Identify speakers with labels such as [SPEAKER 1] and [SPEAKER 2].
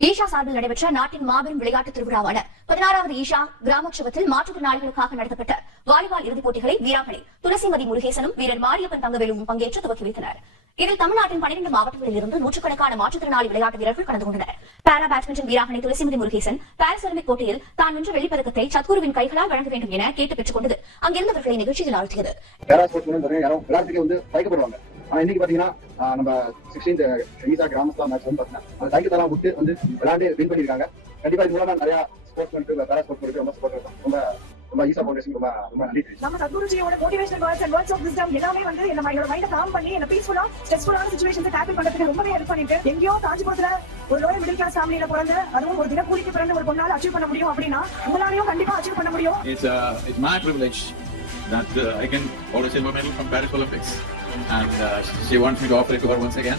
[SPEAKER 1] ஈஷா சார்பில் நடைபெற்ற நாட்டின் மாபெரும் விளையாட்டு திருவிழாவான பதினாறாவது ஈஷா கிராமோற்சவத்தில் மாற்றுத்திறனாளிகளுக்காக நடத்தப்பட்ட வாலிபால் இறுதிப் போட்டிகளை வீராங்கனை துளசிமதி முருகேசனும் வீரர் மாரியப்பன் தங்கவேலுவும் பங்கேற்று துவக்கி வைத்தனர். இதில் தமிழ்நாட்டின் பனிரெண்டு மாவட்டங்களில் இருந்து நூற்றுக்கணக்கான மாற்றுத்திறனாளி விளையாட்டு வீரர்கள் கலந்து கொண்டனர். பாரா பேட்மிண்டன் வீராங்கனை துளசிமதி முருகேசன் பாரிஸ் ஒலிம்பிக் போட்டியில் தான் வென்ற வெள்ளிப்பதக்கத்தை சத்குருவின் கைகளால் வழங்க வேண்டும் என கேட்டு பெற்றுக் கொண்டது அங்கிருந்தவர்களை நிகழ்ச்சியில் ஆழ்த்தியது.
[SPEAKER 2] ஆனா இன்னைக்கு பாத்தீங்கன்னா நம்ம சிக்ஸ்டீன் ஈசா கிராமஸ்தா மேட்ச் வந்து பாத்தீங்கன்னா அந்த தயக்கத்தெல்லாம் விட்டு வந்து விளையாண்டு வின் பண்ணிருக்காங்க கண்டிப்பா இது மூலமா நிறைய ஸ்போர்ட்ஸ் பண்ணிட்டு பேரா ஸ்போர்ட்ஸ் ரொம்ப சப்போர்ட் இருக்கும். ரொம்ப ரொம்ப ஈசா ஃபவுண்டேஷன் ரொம்ப ரொம்ப நன்றி.
[SPEAKER 3] நம்ம சத்குருஜியோட motivational words and words of wisdom எல்லாமே வந்து என்ன என்னோட மைண்ட காம் பண்ணி என்ன பீஸ்ஃபுல்லா ஸ்ட்ரெஸ்ஃபுல்லான சிச்சுவேஷன்ஸ் டேக்கிள் பண்றதுக்கு ரொம்பவே ஹெல்ப் பண்ணிட்டு எங்கேயோ காஞ்சிபுரத்துல ஒரு லோயர் மிடில் கிளாஸ் ஃபேமிலியில பிறந்து அதுவும் ஒரு தினக்கூலிக்கு பிறந்த ஒரு பொண்ணால அச்சீவ் பண்ண முடியும் அப்படின்னா உங்களாலையும் கண்டிப்பா அச்சீவ் பண்ண முடியும்.
[SPEAKER 4] Uh, it's my privilege that uh, I can hold a silver medal from Paris Olympics. And uh, she wants me to offer it to her once again.